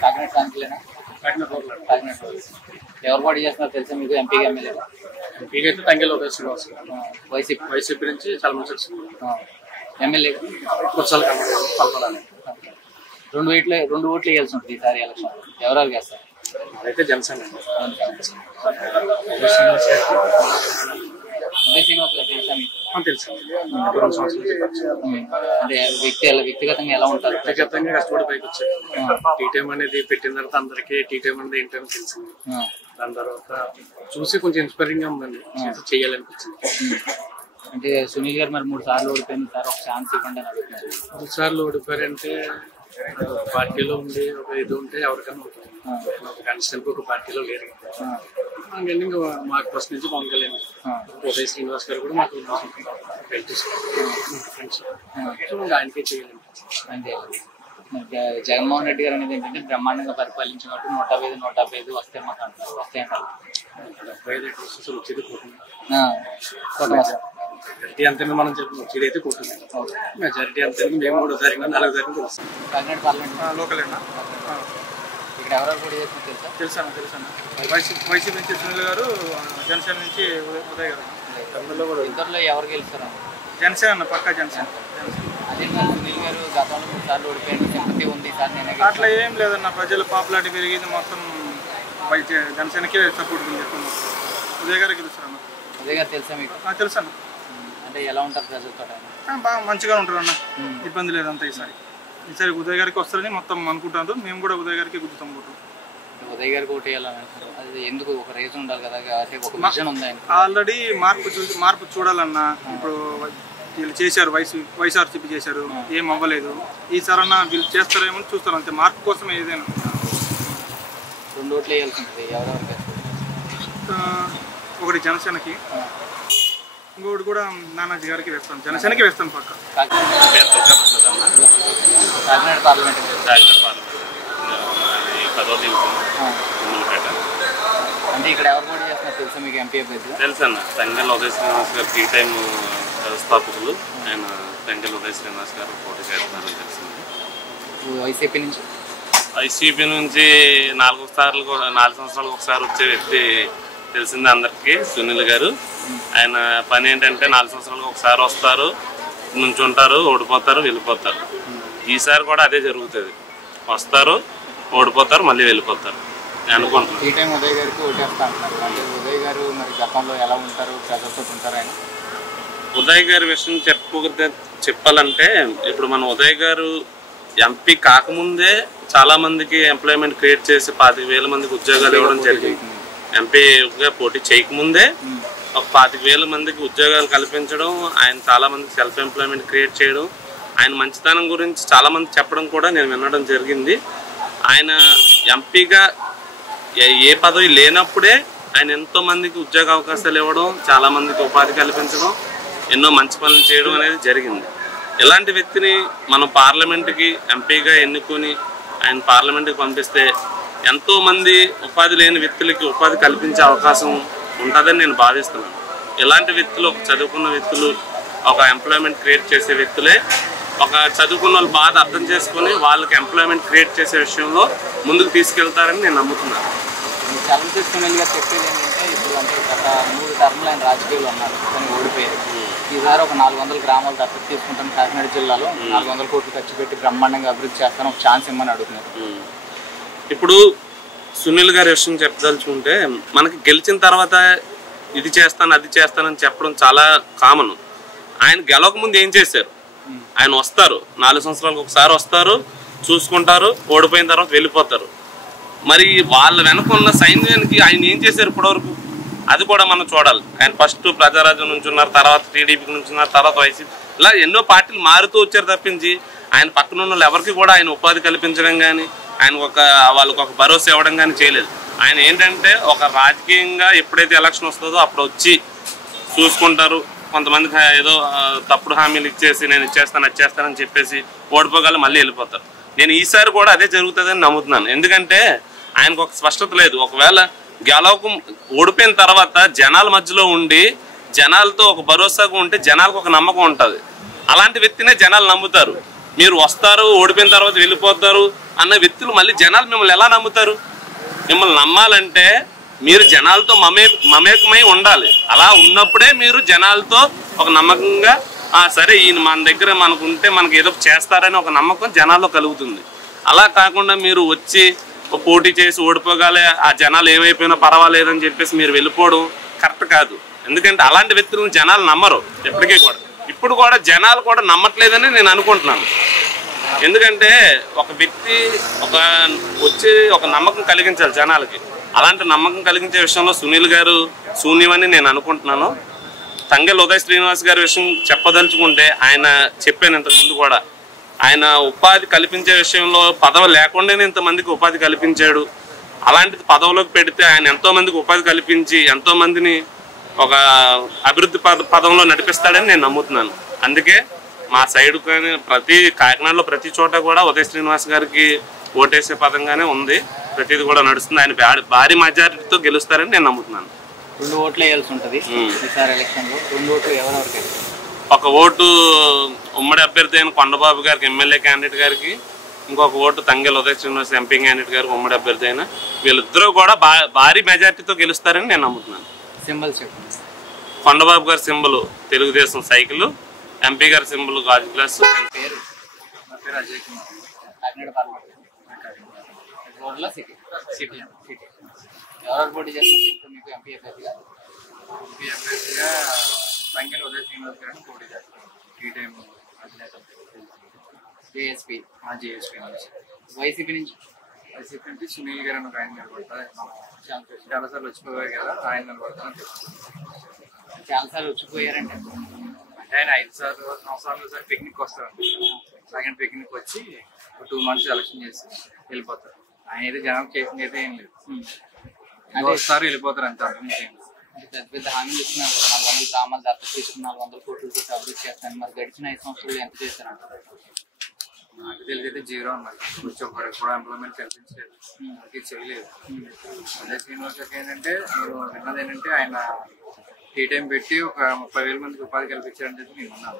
కాకినాడ సాంకిలేనా? కాకినాడ ఎవరు పోటీ చేస్తున్నారు తెలుసా మీకు? ఎంపీగా ఎమ్మెల్యే? ఎంపీగా అయితే తంగెల్ లోకేష్ వైసీపీ నుంచి చాలా మంది వచ్చింది. ఎమ్మెల్యే రెండు ఓట్లు వేయాల్సి ఉంటుంది ఈసారి ఎలక్షన్. ఎవరు వేస్తారు? అదైతే జనసేన తెలుసు. అంటే వ్యక్తిగతంగా ఎలా ఉంటారు? వ్యక్తిగతంగా కష్టపడి పైకి వచ్చారు. టీ టైం అనేది పెట్టిన తర్వాత అందరికి టీ టైం అనేది ఏంటని తెలిసింది. దాని తర్వాత చూసి కొంచెం ఇన్స్పైరింగ్ గా ఉందండి, చేయాలనిపించింది. అంటే సునీల్ గారు మరి 3 సార్లు ఓడిపోయింది సార్, ఒక ఛాన్స్ ఇవ్వండి అని అడుగుతున్నారు. 3 సార్లు ఓడిపోయారంటే పార్టీలో ఉండి ఒక ఇది ఉంటే ఎవరికైనా ఉంటుంది. కన్స్టెంట్ ఒక పార్టీలో లేరు. ఇంకా మాకు ఫస్ట్ నుంచి పవన్ కళ్యాణ్, ఉదయ్ శ్రీనివాస్ గారు కూడా మాకు ఫ్రెండ్స్, ఆయనకే చేయాలి. అంటే జగన్మోహన్ రెడ్డి గారు అనేది ఏంటంటే బ్రహ్మాండంగా పరిపాలించినట్టు 155 వస్తే మాకు అంటారు. వస్తాయంటారు. 75 వచ్చేది మెజారిటీ అంతే మనం చెప్పి వచ్చేది అయితే కూర్చుంది. మెజారిటీ అంతే. మేము కూడా జరిగిన 4 జరిగింది తెలుసు. కాకినాడ పార్లమెంట్ లోకల్ అన్నా ఇక్కడ ఎవరెవరు కూడా చేస్తున్నారు తెలుసా? తెలుసా వైసీపీ నుంచి సునీల్ గారు, జనసేన నుంచి ఉదయ్ గారు. ఇద్దరులో ఎవరు గెలుస్తారు? జనసేన పక్కా జనసేన. అదే సునీల్ గారు గతంలో 3 సార్లు ఓడిపోయింది, సింపతి ఉంది సార్. నేను అట్లా ఏం లేదన్న, ప్రజల పాపులారిటీ పెరిగింది, మొత్తం జనసేనకే సపోర్ట్ ఉంది. ఉదయ్ గారు గెలుస్తారు అన్న. ఉదయ్ గారు తెలుసా మీకు? తెలుసు అన్న. అంటే ఎలా ఉంటారు ప్రజలతో? బాగా మంచిగా ఉంటారు అన్న, ఇబ్బంది లేదంతా. ఈసారి ఉదయ్ గారికి వస్తారని మొత్తం అనుకుంటారు. మేము కూడా ఉదయ్ గారికి గుర్తుతాం. ఉదయ్ గారికి ఓటు వేయాలని అంటారు. అది ఎందుకు? ఒక రీజన్ ఉండాలి కదా, ఒక విజన్ ఉందా? ఆల్రెడీ మార్పు చూడాలన్నా. ఇప్పుడు వీళ్ళు చేశారు, వైఎస్ఆర్సీపీ చేశారు, ఏం అవ్వలేదు. ఈసారన్నా వీళ్ళు చేస్తారేమో చూస్తారు అంతే. మార్పు కోసం ఏదైనా 2 ఓట్లు వేయాల్సి ఉంటుంది. ఎవరెవరికి? ఒకటి జనసేనకి, ఇంకొకటి కూడా నానాజీ గారికి వేస్తాను. జనసేనకి వేస్తాను పక్క. కాకినాడ పార్లమెంట్ అంటే ఇక్కడ ఎవరు పోటీ చేస్తున్నారు తెలుసా మీకు? ఎంపీ అభ్యర్థి తెలుసు అన్న. తంగెల్ ఉదయ్ శ్రీనివాస్ గారు టీ టైం వ్యవస్థాపకులు. ఆయన తంగెల్ ఉదయ్ శ్రీనివాస్ గారు పోటీ చేస్తున్నారని తెలిసింది. వైసీపీ నుంచి 4 సంవత్సరాలకు ఒకసారి వచ్చే వ్యక్తి తెలిసింది అందరికీ, సునీల్ గారు. ఆయన పని ఏంటంటే 4 సంవత్సరాలకు ఒకసారి వస్తారు, నుంచుంటారు, ఓడిపోతారు, వెళ్ళిపోతారు. ఈసారి కూడా అదే జరుగుతుంది. వస్తారు, ఓడిపోతారు, మళ్ళీ వెళ్ళిపోతారు అనుకుంటున్నాను. ఈ టైం ఉదయ్ గారికి ఓటేస్తా అంటున్నారు. అంటే ఉదయ్ గారు మరి గతంలో ఎలా ఉంటారు, ప్రజలతో ఉంటారు ఆయన? ఉదయ్ గారి విషయం చెప్పాలంటే ఇప్పుడు మన ఉదయ్ గారు ఎంపీ కాకముందే చాలా మందికి ఎంప్లాయ్మెంట్ క్రియేట్ చేసి 25,000 మందికి ఉద్యోగాలు ఇవ్వడం జరిగింది. ఎంపీగా పోటీ చేయకముందే ఒక 25,000 మందికి ఉద్యోగాలు కల్పించడం, ఆయన చాలా మందికి సెల్ఫ్ ఎంప్లాయ్మెంట్ క్రియేట్ చేయడం, ఆయన మంచితనం గురించి చాలా మంది చెప్పడం కూడా నేను వినడం జరిగింది. ఆయన ఎంపీగా ఏ పదవి లేనప్పుడే ఆయన ఎంతో మందికి ఉద్యోగ అవకాశాలు ఇవ్వడం, చాలా మందికి ఉపాధి కల్పించడం, ఎన్నో మంచి పనులు చేయడం అనేది జరిగింది. ఇలాంటి వ్యక్తిని మనం పార్లమెంటుకి ఎంపీగా ఎన్నుకొని ఆయన పార్లమెంటుకి పంపిస్తే ఎంతోమంది ఉపాధి లేని వ్యక్తులకి ఉపాధి కల్పించే అవకాశం ఉంటుందని నేను భావిస్తున్నాను. ఇలాంటి వ్యక్తులు, ఒక చదువుకున్న వ్యక్తులు, ఒక ఎంప్లాయ్మెంట్ క్రియేట్ చేసే వ్యక్తులే ఒక చదువుకున్న వాళ్ళు బాధ అర్థం చేసుకొని వాళ్ళకి ఎంప్లాయ్మెంట్ క్రియేట్ చేసే విషయంలో ముందుకు తీసుకెళ్తారని నేను నమ్ముతున్నాను. చలనచిత్ర సునీల్ గారు చెప్పేది ఏంటంటే ఇప్పుడు అంటే గత 3 టర్మ్లు ఆయన రాజకీయాలు ఉన్నారు, కానీ ఓడిపోయారు. ఈసారి ఒక 400 గ్రామాలు దత్తత తీసుకుంటాను, కాకినాడ జిల్లాలో 400 కోట్లు ఖర్చు పెట్టి బ్రహ్మాండంగా అభివృద్ధి చేస్తాను, ఒక ఛాన్స్ ఇమ్మని అడుగుతున్నారు. ఇప్పుడు సునీల్ గారి విషయం చెప్పదలుచుకుంటే మనకి గెలిచిన తర్వాత ఇది చేస్తాను అది చేస్తానని చెప్పడం చాలా కామన్. ఆయన గెలవక ముందు ఏం చేశారు? ఆయన వస్తారు, 4 సంవత్సరాలకు ఒకసారి వస్తారు, చూసుకుంటారు, ఓడిపోయిన తర్వాత వెళ్ళిపోతారు. మరి వాళ్ళ వెనక ఉన్న సైన్యానికి ఆయన ఏం చేశారు ఇప్పటివరకు? అది కూడా మనం చూడాలి. ఆయన ఫస్ట్ ప్రజారాజ్యం నుంచి ఉన్నారు, తర్వాత టీడీపీకి నుంచి ఉన్నారు, తర్వాత వైసీపీ, ఇలా ఎన్నో పార్టీలు మారుతూ వచ్చారు తప్పించి ఆయన పక్కన ఉన్న ఎవరికి కూడా ఆయన ఉపాధి కల్పించడం కానీ ఆయన వాళ్ళకు ఒక భరోసా ఇవ్వడం కానీ చేయలేదు. ఆయన ఏంటంటే ఒక రాజకీయంగా ఎప్పుడైతే ఎలక్షన్ వస్తుందో అప్పుడు వచ్చి చూసుకుంటారు, కొంతమందికి ఏదో తప్పుడు హామీలు ఇచ్చేసి నేను ఇచ్చేస్తాను అది చేస్తానని చెప్పేసి ఓడిపోగల మళ్ళీ వెళ్ళిపోతారు. నేను ఈసారి కూడా అదే జరుగుతుందని నమ్ముతున్నాను. ఎందుకంటే ఆయనకు ఒక స్పష్టత లేదు. ఒకవేళ గెలవకు ఓడిపోయిన తర్వాత జనాల మధ్యలో ఉండి జనాలతో ఒక భరోసాగా ఉంటే జనాలకు ఒక నమ్మకం ఉంటుంది. అలాంటి వ్యక్తినే జనాలు నమ్ముతారు. మీరు వస్తారు ఓడిపోయిన తర్వాత వెళ్ళిపోతారు అన్న వ్యక్తులు మళ్ళీ జనాలు మిమ్మల్ని ఎలా నమ్ముతారు? మిమ్మల్ని నమ్మాలంటే మీరు జనాలతో మమేకమై ఉండాలి. అలా ఉన్నప్పుడే మీరు జనాలతో ఒక నమ్మకంగా సరే ఈయన మన దగ్గర మనకు ఉంటే మనకి ఏదో చేస్తారని ఒక నమ్మకం జనాల్లో కలుగుతుంది. అలా కాకుండా మీరు వచ్చి పోటీ చేసి ఓడిపోగాలే ఆ జనాలు ఏమైపోయినా పర్వాలేదని చెప్పేసి మీరు వెళ్ళిపోవడం కరెక్ట్ కాదు. ఎందుకంటే అలాంటి వ్యక్తులను జనాలు నమ్మరు ఎప్పటికీ కూడా. ఇప్పుడు కూడా జనాలు కూడా నమ్మట్లేదని నేను అనుకుంటున్నాను. ఎందుకంటే ఒక వ్యక్తి వచ్చి ఒక నమ్మకం కలిగించాలి జనాలకి. అలాంటి నమ్మకం కలిగించే విషయంలో సునీల్ గారు శూన్యమని నేను అనుకుంటున్నాను. తంగెల్ ఉదయ్ శ్రీనివాస్ గారి విషయం చెప్పదలుచుకుంటే ఆయన చెప్పాను ఇంతకుముందు కూడా, ఆయన ఉపాధి కల్పించే విషయంలో పదవి లేకుండానే ఇంతమందికి ఉపాధి కల్పించాడు. అలాంటిది పదవిలోకి పెడితే ఆయన ఎంతో మందికి ఉపాధి కల్పించి ఎంతో మందిని ఒక అభివృద్ధి పదంలో నడిపిస్తాడని నేను నమ్ముతున్నాను. అందుకే మా సైడ్ కానీ కాకినాడలో ప్రతి చోట కూడా ఉదయ్ శ్రీనివాస్ గారికి ఓటేసే పదంగానే ఉంది. ప్రతిది కూడా నడుస్తుంది. ఆయన భారీ మెజారిటీతో గెలుస్తారని నేను నమ్ముతున్నాను. 2 ఓట్లు వేయాల్సి ఉంటుంది ఈసారి ఎలక్షన్లో. 2 ఓట్లు ఎవరెవరికి? ఒక ఓటు ఉమ్మడి అభ్యర్థి అయిన కొండబాబు గారికి ఎమ్మెల్యే క్యాండిడేట్ గారికి, ఇంకొక vote Thangel Uday Srinivas MP candidate గారికి ఉమ్మడి అభ్యర్థి అయిన వీళ్ళిద్దరూ కూడా భారీ మెజారిటీతో గెలుస్తారని నేను నమ్ముతున్నాను. సింబల్స్ చెప్పండి. కొండబాబు గారి సింబల్ తెలుగుదేశం సైకిల్, ఎంపీ గారి సింబల్ గాజు గ్లాస్. పేరు? నా పేరు అజయ్ కుమార్. కాకినాడ పార్లమెంట్ రోడ్లో సిటీ. ఎవరెవరు పోటీ చేస్తారు మీకు ఎంపీ అభ్యర్థిగా? ఎంపీ అభ్యర్థిగా తంగెల్ ఉదయ్ శ్రీనివాస్ గారిని పోటీ చేస్తారు. ఈ టైం అధినేత జేఎస్పీ నుంచి. వైసీపీ నుంచి సునీల్ గారు అని ఒక ఆయన నిలబడతారు. చాలాసార్లు వచ్చిపోయారు కదా, ఆయన నిలబడతారని చెప్తారు. చాలాసార్లు వచ్చిపోయారంటే ఆయన 5 సంవత్సరాలు సార్ పిక్నిక్ వస్తారు. సెకండ్ పిక్నిక్ వచ్చి 2 months ఎలక్షన్ చేసి వెళ్ళిపోతారు. ఆయన అయితే జనం చేసింది అయితే ఏం లేదు. వస్తారు వెళ్ళిపోతారు అంతే. అర్థం చేయండి. పెద్ద పెద్ద హామీలు ఇస్తున్నారు. 400 గ్రామాలు దత్తత తీసుకుని 400 కోట్లతో అభివృద్ధి చేస్తాను. మరి గడిచిన 5 సంవత్సరాలు ఎంత చేశారంటారు? నాకు తెలియదు 0 అన్నారు. కొంచెం కూడా ఎంప్లాయ్మెంట్ కల్పించలేదు, అది చేయలేదు. అదే శ్రీనివాస్ గారికి ఏంటంటే నేను విన్నది ఏంటంటే ఆయన టీ టైం పెట్టి ఒక 30,000 మందికి ఉపాధి కల్పించారని చెప్పి నేను ఉన్నాను.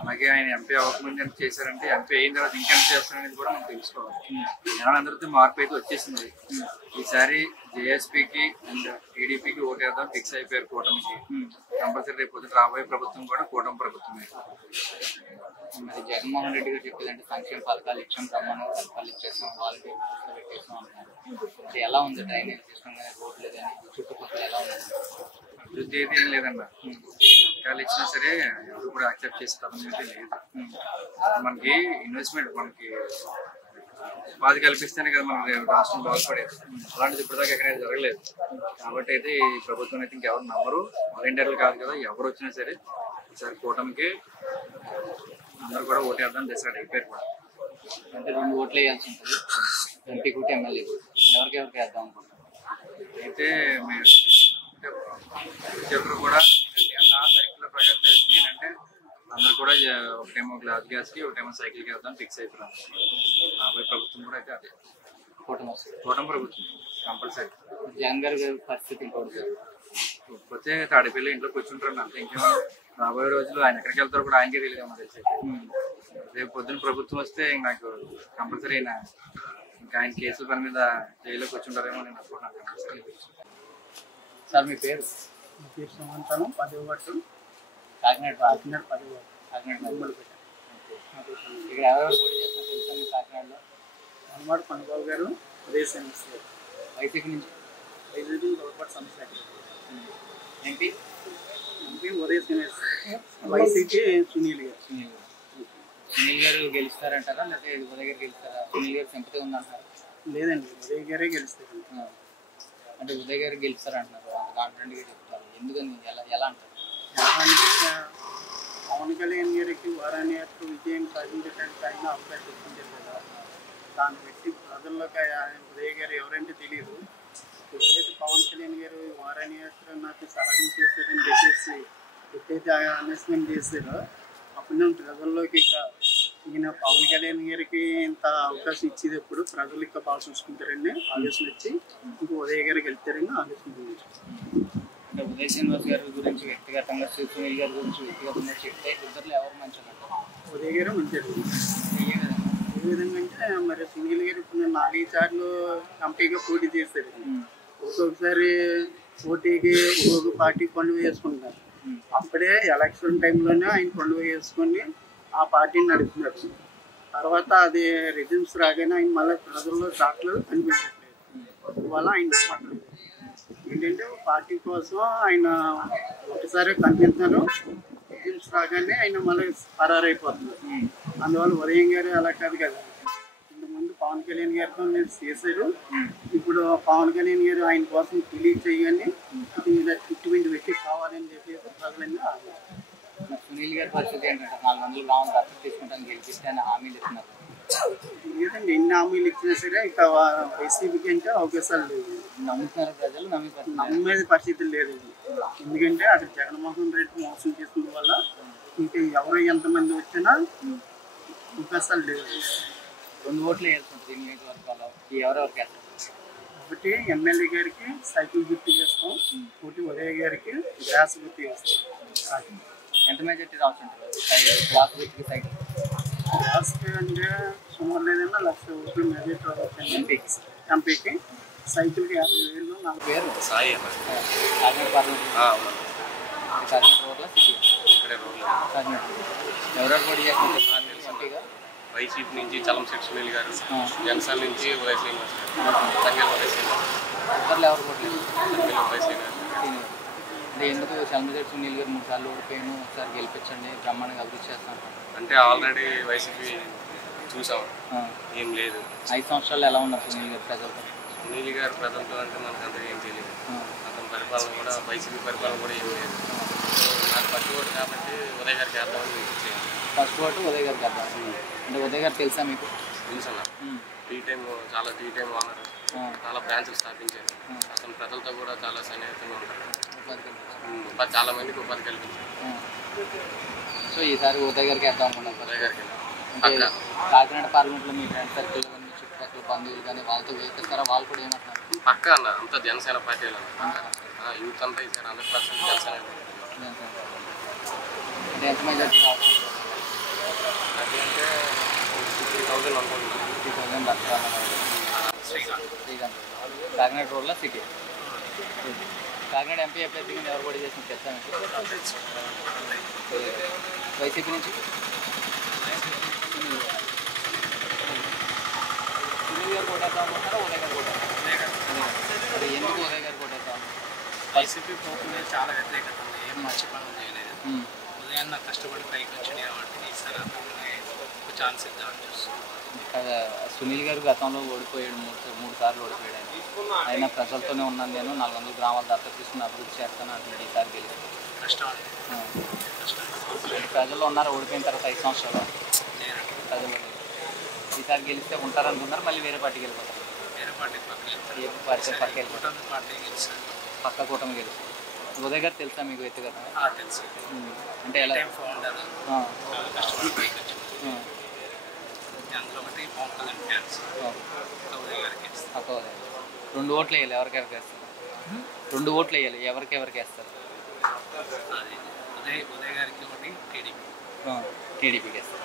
అలాగే ఆయన ఎంపీ అవ్వకముందు ఎంత చేశారంటే ఎంపీ అయిన తర్వాత ఇంకెంత చేస్తారనేది కూడా మనం తెలుసుకోవాలి. జనాలందరితో మార్పు అయితే వచ్చేసింది. ఈసారి జేఎస్పీకి అండ్ టీడీపీకి ఓటేద్దాం ఫిక్స్ అయిపోయారు కూటమికి. కంపల్సరీ రేపు పొద్దున రాబోయే ప్రభుత్వం కూడా కూటమి ప్రభుత్వమే. మరి జగన్మోహన్ రెడ్డి గారు చెప్పేదంటే సంక్షేమ పథకాలు ఇచ్చాం, బ్రహ్మాండంగా పథకాలు ఇచ్చేసాం, వాలంటీర్ పెట్టేసాం అంటున్నారు. అది ఎలా ఉంది? డ్రైనేజ్ సిస్టమ్ కానీ, రోడ్లు కానీ, చుట్టుపక్కల ఎలా ఉంది? అభివృద్ధి అయితే ఏం లేదన్న. పథకాలు ఇచ్చినా సరే ఎవరు కూడా యాక్సెప్ట్ చేసే పథకం అయితే లేదు. మనకి ఇన్వెస్ట్మెంట్, మనకి ఉపాధి కల్పిస్తేనే కదా మనకి రాష్ట్రం బాగుపడేది. అలాంటిది ఇప్పటిదాకా ఎక్కడైనా జరగలేదు. కాబట్టి అయితే ఈ ప్రభుత్వం అయితే ఇంకెవరు నమ్మరు. వాలంటీర్లు కాదు కదా, ఎవరు వచ్చినా సరే ఈసారి కూటమికి అందరూ కూడా ఓటేద్దాం డిసైడ్ అయిపోయారు కూడా. అంటే 2 ఓట్లు వేయాల్సి ఉంటుంది, ఎంపీ కూడా ఎమ్మెల్యే కూడా. ఎవరికి వేద్దాం అనుకుంటాం అయితే మీరు ఎవరు కూడా నా సైకిల్ ప్రకారం తెలిసింది ఏంటంటే అందరూ కూడా ఒకటేమో గ్యాస్కి ఒకటేమో సైకిల్కి వేద్దాం ఫిక్స్ అయిపోయినాం. రాబోయే ప్రభుత్వం కూడా అయితే అదే కూటమి ప్రభుత్వం కంపల్సరీ. జగన్ గారి పరిస్థితి కాకపోతే తాడేపల్లి ఇంట్లో కూర్చుంటారు అంతే. ఇంకేమో రాబోయే రోజులు ఆయన ఎక్కడికి వెళ్తారో కూడా ఆయనకే తెలియదు తెలిసి. రేపు పొద్దున్న ప్రభుత్వం వస్తే నాకు కంపల్సరీ అయినా ఇంకా ఆయన కేసుల పని మీద జైల్లో కూర్చుంటారేమో నేను అనుకుంటున్నాను. సార్ మీ పేరు? నా పేరు సమంతాను, 10వ వార్డు, కాకినాడ 10వ వార్డు. ఇక్కడ ఎవరెవరు పోటీ చేస్తారు తెలుసా మీ కాకినాడలో? అనమాట కొండబాబు గారు, ఉదయ్ శ్రీనివాస్ గారు. వైసీపీ నుంచి గవర్నమెంట్ సమస్య. ఎంపీ ఉదయ్ శ్రీనివాస్, వైసీపీ సునీల్ గారు. సునీల్ గారు గెలుస్తారంటారా లేకపోతే ఉదయ్ గారు గెలుస్తారా? సునీల్ గారు సింపతి ఉందంటారా? లేదండి, ఉదయ్ గారే గెలుస్తారు. అంటే ఉదయ్ గారు గెలుస్తారంటున్నారు, అంత కాన్ఫిడెంట్గా చెప్తారు. ఎందుకని ఎలా అంటారు? ఎలా అంటే పవన్ కళ్యాణ్ గారికి వారాన్ని విజయం సాధించడానికి ఆయన అవకాశం ఇచ్చించారు కదా, దాన్ని బట్టి ప్రజల్లోకి ఉదయ్ గారు ఎవరంటే తెలియదు. ఎప్పుడైతే పవన్ కళ్యాణ్ గారు వారాన్ని నాకు సహాయం చేశారని చెప్పేసి ఎప్పుడైతే అనౌన్స్మెంట్ చేశారో అప్పుడు నేను ప్రజల్లోకి ఇక ఈయన పవన్ కళ్యాణ్ గారికి ఇంత అవకాశం ఇచ్చేది ఎప్పుడు ప్రజలు ఇంకా బాగా చూసుకుంటారండి ఆలోచన వచ్చి ఇంకా ఉదయ్ గారికి వెళ్తారని ఆలోచన. అంటే ఉదయ్ శ్రీనివాస్ గారి గురించి వ్యక్తిగతంగా, సునీల్ గారి గురించి వ్యక్తిగతంగా చెప్తే ఇద్దరు ఎవరు మంచిగా ఉదయ్ గారు మంచిది. ఏ విధంగా అంటే మరి సునీల్ గారు ఇప్పుడు 4 సార్లు ఎంపీగా పోటీ చేశారు. ఒక్కొక్కసారి పోటీకి ఒక్కొక్క పార్టీ పండుగ వేసుకుంటారు. అప్పుడే ఎలక్షన్ టైంలోనే ఆయన పండుగ వేసుకొని ఆ పార్టీని నడుపుతున్నారు. తర్వాత అది రిజల్ట్స్ రాగానే ఆయన మళ్ళీ ప్రజల్లో చాట్లు కనిపించట్లేదు. ఇవాళ ఆయన పట్టలేదు ఏంటంటే పార్టీ కోసం ఆయన ఒకసారి కనిపిస్తున్నారు, రిజల్ట్స్ రాగానే ఆయన మళ్ళీ పరారైపోతున్నారు. అందువల్ల ఉదయం గారు అలా కాదు కదా, ఇంతకుముందు పవన్ కళ్యాణ్ గారితో మీరు చేశారు. ఇప్పుడు పవన్ కళ్యాణ్ గారు ఆయన కోసం తెలియచేయని ట్రీట్మెంట్ పెట్టి కావాలని చెప్పేసి ప్రజలన్నీ ఆగారు. సునీల్ గారి పరిస్థితి ఏంటంటే 400 గ్రాములు దత్తత తీసుకుంటాను గెలిపిస్తే అని హామీలు ఇస్తున్నారు. లేదండి, ఎన్ని హామీలు ఇచ్చినా సరే ఇక వైసీపీకి అంటే అవకాశాలు లేదు. నమ్ముతున్నారు ప్రజలు, నమ్మేది పరిస్థితులు లేదండి. ఎందుకంటే అక్కడ జగన్మోహన్ రెడ్డి మోసం చేసిన వల్ల ఇంకా ఎవరు ఎంతమంది వచ్చినా అవకాశాలు లేవు. 2 ఓట్లు వేస్తుంటారు ఈ నియోజకవర్గాల్లో. ఎవరెవరికి వేస్తారు? ఒకటి ఎమ్మెల్యే గారికి సైకిల్ గుర్తు చేస్తాం, ఒకటి ఉదయ్ గారికి గ్యాస్ గుర్తు చేస్తాం. ఎంత మెజార్టీ రాస్తుంటారు గ్లాస్ గుర్తుకి సైకిల్? గ్యాస్ అంటే సుమారు లేదన్నా 1,00,000 ఓట్లు మెజార్టీ రావచ్చు ఎంపీకి. సైకిల్కి 50,000 4 పేరు సాయి కాకినాడ పార్లమెంట్, కాకినాడ రోడ్ల సిటీ, కాకినాడ. ఎవరెవరు పోటీ చేస్తున్నారు ఎంపీగా? వైసీపీ నుంచి చలంశెట్టి సునీల్ గారు, జనసేన నుంచి ఉదయ్ శ్రీనివాస్ గారు, సంగీత ఉదయ్ శ్రీనివాస్ ఇద్దరు ఎవరు పోటీ ఉదయ్ శ్రీనివాస్. అంటే ఎందుకు చలంశెట్టి సునీల్ గారు 3 సార్లు ఓడిపోయాను, ఒకసారి గెలిపించండి, బ్రహ్మాండంగా అభివృద్ధి చేస్తాను అంటే ఆల్రెడీ వైసీపీ చూసాం, ఏం లేదు. 5 సంవత్సరాలు ఎలా ఉన్నారు సునీల్ గారు ప్రజలతో? సునీల్ గారు ప్రజలతో అంటే మనకు అంత ఏం తెలియదు. అతని పరిపాలన కూడా వైసీపీ పరిపాలన కూడా ఏం లేదు. నాకు ఫస్ట్ ఓటు కాబట్టి ఉదయ్ గారికి వేద్దామని చేయండి. ఫస్ట్ ఓటు ఉదయ్ గారికి వేద్దాం. అంటే ఉదయ్ గారు తెలుసా మీకు? తెలుసన్నా, టీ టైం ఓనర్, చాలా బ్రాంచ్లు స్థాపించారు. అతను ప్రజలతో కూడా చాలా సన్నిహితంగా ఉంటారు. చాలా మందికి ఉపాధి కల్పించారు. సో ఈసారి ఉదయ్ గారికి వేద్దాం అనుకున్నాను. ఉదయ్ గారికి అంటే కాకినాడ పార్లమెంట్లో మీ ఫ్రెండ్ సర్కిల్ కానీ చుట్టుపక్కల బంధువులు కానీ వాళ్ళతో వేపిస్తారా? వాళ్ళు కూడా ఏమంటున్నారు? పక్క అన్న అంతా జనసేన పార్టీలో యూత్ అంతా ఈసారి 100% జనసేన. అంటే ఎంత మెజార్టీ రావచ్చు? అది అంటే 50,000 అనుకుంటున్నాను. 50,000 దసరా శ్రీకాంత్ కాకినాడ రోడ్ల సిటీ. కాకినాడ ఎంపీ అభ్యర్థి కింద ఎవరు పోటీ చేసిన చెప్తాను. వైసీపీ నుంచి సునీల్ గారు కొట్టేద్దాం అనుకుంటారా? ఉదయ్ గారు కొట్టారు? అది ఎందుకు ఉదయ్ గారు కొట్టేద్దాం? వైసీపీ పోకుండా చాలా వ్యతిరేకత ఉంది, ఏం మంచి పనులు చేయలేదు. ఉదయాన్న కష్టపడి పైకి వచ్చింది కాబట్టి ఈసారి ఒక ఛాన్స్ ఇద్దామని చూస్తున్నాం. సునీల్ గారు గతంలో ఓడిపోయాడు, 3 సార్లు ఓడిపోయాడు. అయినా ప్రజలతోనే ఉన్నాను, నేను 400 గ్రామాలు దత్తత తీసుకుని అభివృద్ధి చేస్తాను అంటున్నాడు. ఈసారి గెలిచి కష్టం అండి, కష్టం. ప్రజల్లో ఉన్నారు, ఓడిపోయిన తర్వాత 5 సంవత్సరాలు ప్రజలు. ఈసారి గెలిస్తే ఉంటారనుకున్నారు, మళ్ళీ వేరే పార్టీకి వెళ్ళిపోతారు. వేరే పార్టీ ఏ పార్టీ పక్క వెళ్ళిపోతారు? పక్క కూటమి గెలుస్తారు. ఉదయ్ గారు తెలుసా మీకు వ్యక్తిగత? తెలుసు. అంటే ఎలా? ఫౌండర్, కష్టపడి పైకి వచ్చింది. అందులో ఒకటి పవన్ కళ్యాణ్ ఫ్యాన్స్. ఉదయ్ గారికి పక్క ఉదయ్. 2 ఓట్లు వేయాలి, ఎవరికెవరికి వేస్తారు? 2 ఓట్లు వేయాలి, ఎవరికెవరికి వేస్తారు? ఉదయ్ గారికి ఒకటి టీడీపీకి వేస్తారు.